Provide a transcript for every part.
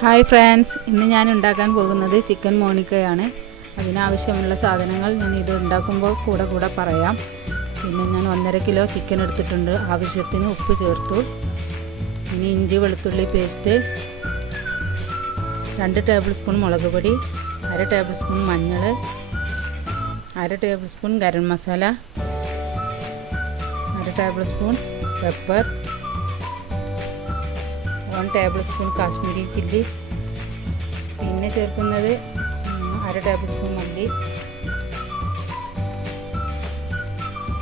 Hi friends, ഇന്ന് ഞാൻ ഉണ്ടാക്കാൻ പോകുന്നത് ചിക്കൻ മോണിക്കയാണ്. അതിനാവശ്യമുള്ള സാധനങ്ങൾ ഞാൻ ഇത് ഉണ്ടാക്കുമ്പോൾ കൂടെ പറയാം. പിന്നെ ഞാൻ 1.5 കിലോ ചിക്കൻ എടുത്തിട്ടുണ്ട്. ആവശ്യത്തിന് ഉപ്പ് ചേർത്തു. ഇനി ഇഞ്ചി വെളുത്തുള്ളി പേസ്റ്റ്, 2 ടേബിൾ സ്പൂൺ മുളക് പൊടി, 1/2 ടേബിൾ സ്പൂൺ മഞ്ഞൾ, 1/2 table spoon garam masala, 1/2 table spoon pepper, 1 table spoon Kashmiri chilli, പിന്നെ ചേർക്കുന്നത് 1/2 ടേബിൾ സ്പൂൺ മല്ലി,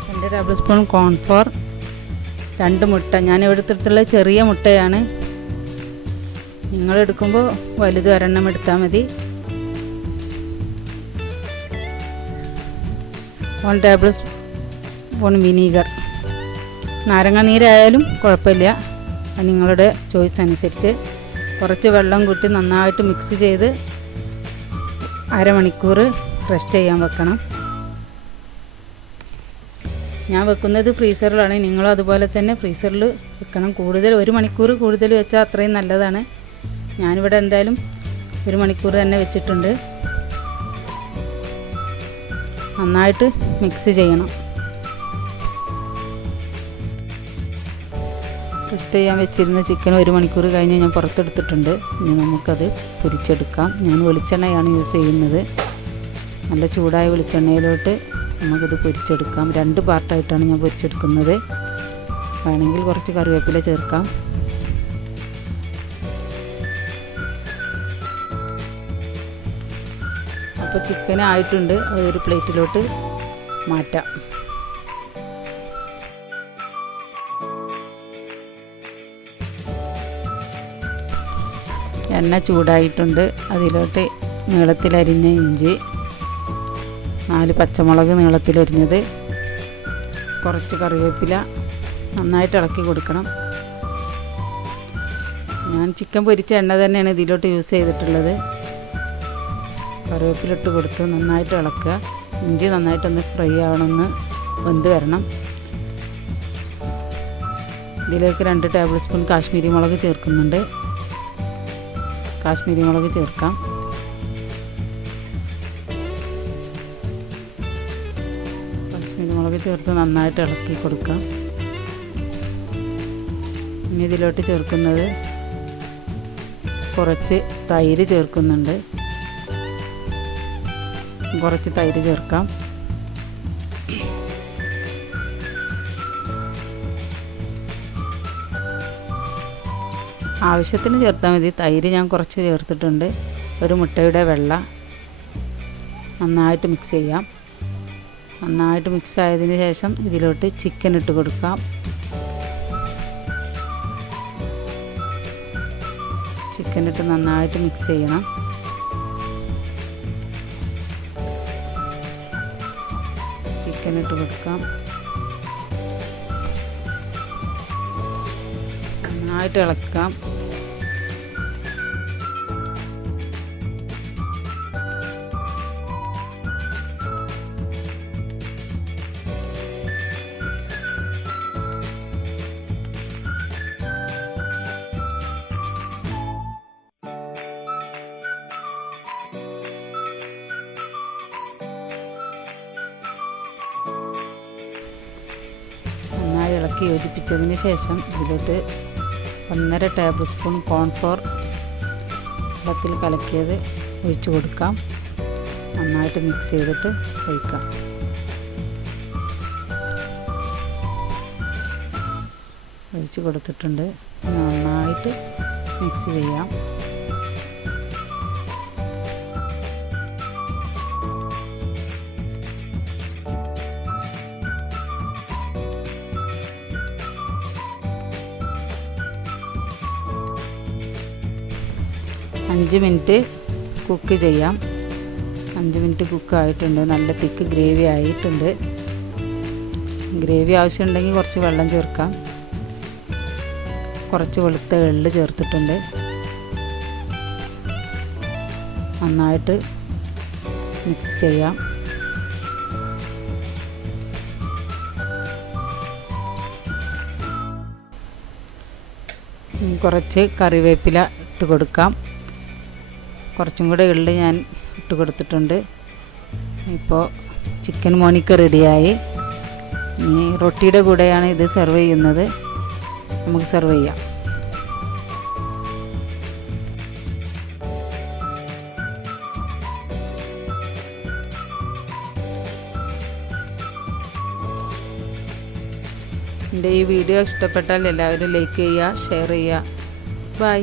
2 ടേബിൾ സ്പൂൺ കോൺഫ്ലോർ, 2 മുട്ട. ഞാൻ എടുത്തിട്ടുള്ള ചെറിയ മുട്ടയാണ്. നിങ്ങളെടുക്കുമ്പോൾ വലുത് ഒരെണ്ണം എടുത്താൽ മതി. 1 ടേബിൾ സ്പൂൺ വിനീഗർ. നാരങ്ങ നീരായാലും കുഴപ്പമില്ല, നിങ്ങളുടെ ചോയ്സ് അനുസരിച്ച്. കുറച്ച് വെള്ളം കൂട്ടി നന്നായിട്ട് മിക്സ് ചെയ്ത് അരമണിക്കൂർ റെസ്റ്റ് ചെയ്യാൻ വെക്കണം. ഞാൻ വെക്കുന്നത് ഫ്രീസറിലാണ്. നിങ്ങളും അതുപോലെ തന്നെ ഫ്രീസറിൽ വെക്കണം. 1 മണിക്കൂർ കൂടുതൽ വെച്ചാൽ അത്രയും നല്ലതാണ്. ഞാനിവിടെ എന്തായാലും 1 മണിക്കൂർ തന്നെ വെച്ചിട്ടുണ്ട്. നന്നായിട്ട് മിക്സ് ചെയ്യണം. റെസ്റ്റ് ചെയ്യാൻ വെച്ചിരുന്ന ചിക്കൻ 1 മണിക്കൂർ കഴിഞ്ഞ് ഞാൻ പുറത്തെടുത്തിട്ടുണ്ട്. ഇനി നമുക്കത് പൊരിച്ചെടുക്കാം. ഞാൻ വെളിച്ചെണ്ണയാണ് യൂസ് ചെയ്യുന്നത്. നല്ല ചൂടായ വെളിച്ചെണ്ണയിലോട്ട് നമുക്കത് പൊരിച്ചെടുക്കാം. 2 പാർട്ടായിട്ടാണ് ഞാൻ പൊരിച്ചെടുക്കുന്നത്. വേണമെങ്കിൽ കുറച്ച് കറിവേപ്പില ചേർക്കാം. അപ്പോൾ ചിക്കൻ ആയിട്ടുണ്ട്. അതൊരു പ്ലേറ്റിലോട്ട് മാറ്റാം. എണ്ണ ചൂടായിട്ടുണ്ട്. അതിലോട്ട് നീളത്തിലരിഞ്ഞ ഇഞ്ചി, 4 പച്ചമുളക് നീളത്തിലരിഞ്ഞത്, കുറച്ച് കറിവേപ്പില നന്നായിട്ട് ഇളക്കി കൊടുക്കണം. ഞാൻ ചിക്കൻ പൊരിച്ച എണ്ണ തന്നെയാണ് ഇതിലോട്ട് യൂസ് ചെയ്തിട്ടുള്ളത്. കറിവേപ്പില ഇട്ട് കൊടുത്ത് നന്നായിട്ട് ഇളക്കുക. ഇഞ്ചി നന്നായിട്ടൊന്ന് ഫ്രൈ ആവണമെന്ന് വെന്ത് വരണം. ഇതിലേക്ക് 2 ടേബിൾ സ്പൂൺ കാശ്മീരി മുളക് ചേർക്കുന്നുണ്ട്. കാശ്മീരി മുളക് ചേർക്കാം. കാശ്മീരി മുളക് ചേർത്ത് നന്നായിട്ട് ഇളക്കി കൊടുക്കാം. ഇനി ഇതിലോട്ട് ചേർക്കുന്നത് കുറച്ച് തൈര് ചേർക്കുന്നുണ്ട്. കുറച്ച് തൈര് ചേർക്കാം. ആവശ്യത്തിന് ചേർത്താൽ മതി. തൈര് ഞാൻ കുറച്ച് ചേർത്തിട്ടുണ്ട്. 1 മുട്ടയുടെ വെള്ള നന്നായിട്ട് മിക്സ് ചെയ്യാം. നന്നായിട്ട് മിക്സ് ആയതിന് ശേഷം ഇതിലോട്ട് ചിക്കൻ ഇട്ട് കൊടുക്കാം. ചിക്കൻ ഇട്ട് നന്നായിട്ട് മിക്സ് ചെയ്യണം. ചിക്കൻ ഇട്ട് കൊടുക്കാം. നന്നായിട്ട് ഇളക്കാം. നന്നായി ഇളക്കി യോജിപ്പിച്ചതിന് ശേഷം ഇതിലോട്ട് 1.5 ടേബിൾ സ്പൂൺ കോൺഫ്ലോർ വെള്ളത്തിൽ കലക്കിയത് ഒഴിച്ച് കൊടുക്കാം. നന്നായിട്ട് മിക്സ് ചെയ്തിട്ട് ഒഴിക്കാം. ഒഴിച്ച് കൊടുത്തിട്ടുണ്ട്. നന്നായിട്ട് മിക്സ് ചെയ്യാം. അഞ്ച് മിനിറ്റ് കുക്ക് ചെയ്യാം. 5 മിനിറ്റ് കുക്കായിട്ടുണ്ട്. നല്ല തിക്ക് ഗ്രേവി ആയിട്ടുണ്ട്. ഗ്രേവി ആവശ്യമുണ്ടെങ്കിൽ കുറച്ച് വെള്ളം ചേർക്കാം. കുറച്ച് വെളുത്ത എള്ള് ചേർത്തിട്ടുണ്ട്. നന്നായിട്ട് മിക്സ് ചെയ്യാം. കുറച്ച് കറിവേപ്പില ഇട്ട് കൊടുക്കാം. കുറച്ചും കൂടെ എള്ള് ഞാൻ ഇട്ട് കൊടുത്തിട്ടുണ്ട്. ഇപ്പോൾ ചിക്കൻ മോണിക്ക റെഡിയായി. ഇനി റൊട്ടിയുടെ കൂടെയാണ് ഇത് സെർവ് ചെയ്യുന്നത്. നമുക്ക് സെർവ് ചെയ്യാം. എൻ്റെ ഈ വീഡിയോ ഇഷ്ടപ്പെട്ടാൽ എല്ലാവരും ലൈക്ക് ചെയ്യുക, ഷെയർ ചെയ്യുക. ബൈ.